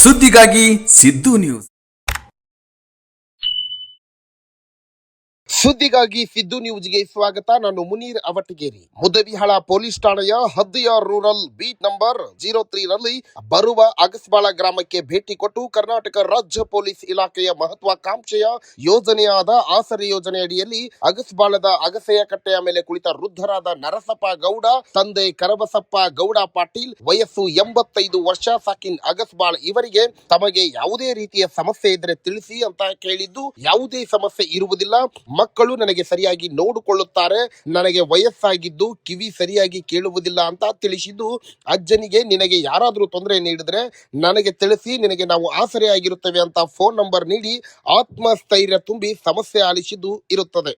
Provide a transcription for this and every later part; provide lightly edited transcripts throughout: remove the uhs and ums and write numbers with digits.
ಸುದ್ದಿಗಾಗಿ ಸಿದ್ದು ನ್ಯೂಸ್. ಸುದ್ದಿಗಾಗಿ ಸಿದ್ದು ನ್ಯೂಸ್ಗೆ ಸ್ವಾಗತ. ನಾನು ಮುನೀರ್ ಅವಟಗೇರಿ. ಮುದಬಿಹಾಳ ಪೊಲೀಸ್ ಠಾಣೆಯ ಹದ್ದಿಯ ರೂರಲ್ ಬೀಟ್ ನಂಬರ್ 03 ರಲ್ಲಿ ಬರುವ ಅಗಸ್ಬಾಳ ಗ್ರಾಮಕ್ಕೆ ಭೇಟಿ ಕೊಟ್ಟು ಕರ್ನಾಟಕ ರಾಜ್ಯ ಪೊಲೀಸ್ ಇಲಾಖೆಯ ಮಹತ್ವಾಕಾಂಕ್ಷೆಯ ಯೋಜನೆಯಾದ ಆಸರೆ ಯೋಜನೆ ಅಡಿಯಲ್ಲಿ ಅಗಸ್ಬಾಳದ ಅಗಸೆಯ ಕಟ್ಟೆಯ ಮೇಲೆ ಕುಳಿತ ವೃದ್ಧರಾದ ನರಸಪ್ಪ ಗೌಡ, ತಂದೆ ಕರಬಸಪ್ಪ ಗೌಡ ಪಾಟೀಲ್, ವಯಸ್ಸು 85 ವರ್ಷ, ಸಾಕಿನ್ ಅಗಸ್ಬಾಳ್ ಇವರಿಗೆ ತಮಗೆ ಯಾವುದೇ ರೀತಿಯ ಸಮಸ್ಯೆ ಇದ್ರೆ ತಿಳಿಸಿ ಅಂತ ಕೇಳಿದ್ದು, ಯಾವುದೇ ಸಮಸ್ಯೆ ಇರುವುದಿಲ್ಲ, ಮಕ್ಕಳು ನನಗೆ ಸರಿಯಾಗಿ ನೋಡಿಕೊಳ್ಳುತ್ತಾರೆ, ನನಗೆ ವಯಸ್ಸಾಗಿದ್ದು ಕಿವಿ ಸರಿಯಾಗಿ ಕೇಳುವುದಿಲ್ಲ ಅಂತ ತಿಳಿಸಿದ್ದು, ಅಜ್ಜನಿಗೆ ನಿನಗೆ ಯಾರಾದರೂ ತೊಂದರೆ ನೀಡಿದ್ರೆ ನನಗೆ ತಿಳಿಸಿ, ನಿನಗೆ ನಾವು ಆಸರೆ ಆಗಿರುತ್ತೇವೆ ಅಂತ ಫೋನ್ ನಂಬರ್ ನೀಡಿ ಆತ್ಮಸ್ಥೈರ್ಯ ತುಂಬಿ ಸಮಸ್ಯೆ ಆಲಿಸಿದ್ದು ಇರುತ್ತದೆ.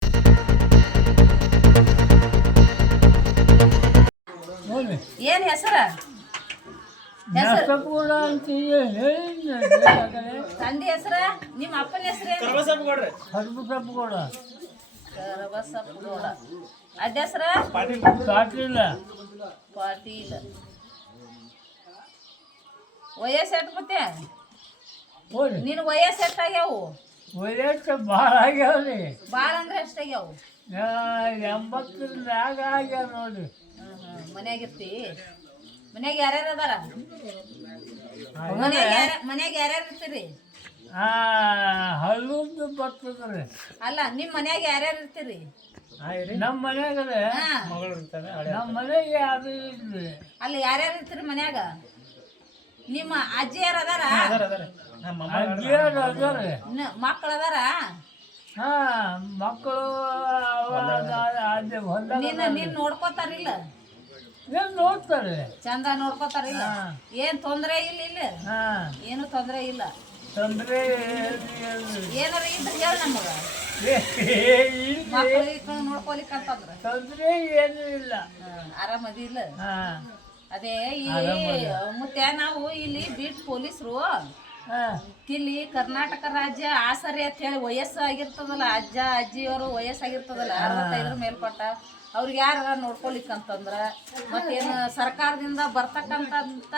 ಏನ್ ಹೆಸರ ತಂದೆ ಹೆಸರ? ನಿಮ್ಮ ಅಪ್ಪನ ಹೆಸರು? ಕರಬಸಪ್ಪ ಗೌಡ. ಅಡ್ಡ ಹೆಸರ? ಪಾಟೀಲ್. ವಯಸ್ಸು ಎಷ್ಟು ಮತ್ತೆ? ನಿನ್ನ ವಯಸ್ಸು ಎಷ್ಟಾಗ್ಯಾವು? ವಯಸ್ಸು ಭಾಳ ಆಗ್ಯಾವ್ರಿ. ಭಾಳ ಅಂದ್ರೆ ಎಷ್ಟಾಗ್ಯಾವು? 80 ಮ್ಯಾಗ ಆಗ್ಯಾವ ನೋಡ್ರಿ. ಮನ್ಯಾಗಿರ್ತಿ? ಮನ್ಯಾಗ ಯಾರ್ಯಾರು ಅದಾರ? ಮನ್ಯಾಗ ಯಾರ್ಯಾರು ಇರ್ತೀರಿ? ಹಲ್ಲುಂದು ಬರ್ತದ್ರಿ. ಅಲ್ಲ, ನಿಮ್ಮ ಮನ್ಯಾಗ ಯಾರ್ಯಾರು ಇರ್ತೀರಿ? ನಮ್ಮ ಮನ್ಯಾಗ ನಮ್ಮ ಮನೆಗೆ ಯಾರು ಇಲ್ರಿ. ಅಲ್ಲ, ಯಾರ್ಯಾರು ಇರ್ತೀರಿ ಮನ್ಯಾಗ? ನಿಮ್ಮ ಅಜ್ಜಿ ಯಾರು ಅದಾರ? ಅಜ್ಜಿಯರು ಅದಾರ. ಮಕ್ಕಳು ಅದಾರ? ಮಕ್ಕಳು ನೀನ್ ನೋಡ್ಕೋತಾರಿಲ್ಲ? ನೋಡ್ತಾರೆ, ಚಂದ ನೋಡ್ಕೋತಾರಿಲ್ಲ? ಏನ್ ತೊಂದ್ರೆ ಇಲ್ಲ? ಇಲ್ಲ ಏನು ತೊಂದ್ರೆ ಇಲ್ಲ. ತೊಂದ್ರೆ ಏನಾರ ಇದ್ರೆ ಹೇಳ ನಮಗ. ಮಕ್ಕಳು ನೋಡ್ಕೊಲಿಕ್ಕಂತಂದ್ರ ತೊಂದ್ರೆ ಏನು ಇಲ್ಲ. ಆರಾಮದಿ ಇಲ್ಲ? ಅದೇ ಈ ಮುತ್ತೆ, ನಾವು ಇಲ್ಲಿ ಬೀಟ್ ಪೊಲೀಸರು ಇಲ್ಲಿ ಕರ್ನಾಟಕ ರಾಜ್ಯ ಆಸರೆ ಅಂತ ಹೇಳಿ ವಯಸ್ಸು ಆಗಿರ್ತದಲ್ಲ, ಅಜ್ಜ ಅಜ್ಜಿಯವರು ವಯಸ್ಸಾಗಿರ್ತದಲ್ಲ 65 ಮೇಲ್ಪಟ್ಟ, ಅವ್ರಿಗೆ ಯಾರ ನೋಡ್ಕೊಲಿಕ್ಕಂತಂದ್ರ ಮತ್ತೇನು ಸರ್ಕಾರದಿಂದ ಬರ್ತಕ್ಕಂತ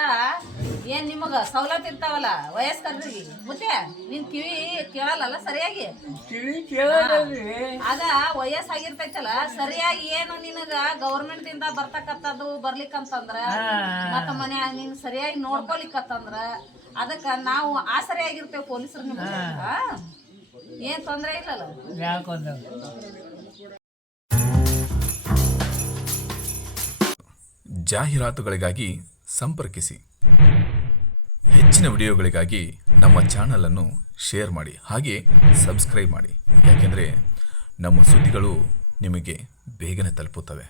ಏನ್ ನಿಮಗ ಸವಲತ್ತು ಇರ್ತಾವಲ್ಲ ವಯಸ್ಕರಿಗೆ? ಮುತ್ತೆ, ನಿನ್ ಕಿವಿ ಕೇಳಲ್ಲ ಸರಿಯಾಗಿ? ಕಿವಿ ಕೇಳಲ್ರಿ. ಅದ ವಯಸ್ಸಾಗಿರ್ತೈತಲ್ಲ, ಸರಿಯಾಗಿ ಏನು ನಿನಗ ಗೌರ್ಮೆಂಟ್ ಇಂದ ಬರ್ತಕ್ಕಂಥದ್ದು ಬರ್ಲಿಕ್ಕಂತಂದ್ರ ಮತ್ತ ಮನ್ಯಾಗ ನಿನ್ ಸರಿಯಾಗಿ ನೋಡ್ಕೊಲಿಕ್ಕಂತಂದ್ರ ಅದಕ್ಕ ನಾವು ಆಸರೆ ಆಗಿರ್ತೇವೆ ಪೊಲೀಸರು. ನಿಮ್ಗೆ ಏನ್ ತೊಂದ್ರೆ ಇಲ್ಲಲ್ಲ? ಜಾಹೀರಾತುಗಳಿಗಾಗಿ ಸಂಪರ್ಕಿಸಿ. ಹೆಚ್ಚಿನ ವಿಡಿಯೋಗಳಿಗಾಗಿ ನಮ್ಮ ಚಾನಲನ್ನು ಶೇರ್ ಮಾಡಿ, ಹಾಗೆ ಸಬ್ಸ್ಕ್ರೈಬ್ ಮಾಡಿ. ಯಾಕೆಂದರೆ ನಮ್ಮ ಸುದ್ದಿಗಳು ನಿಮಗೆ ಬೇಗನೆ ತಲುಪುತ್ತವೆ.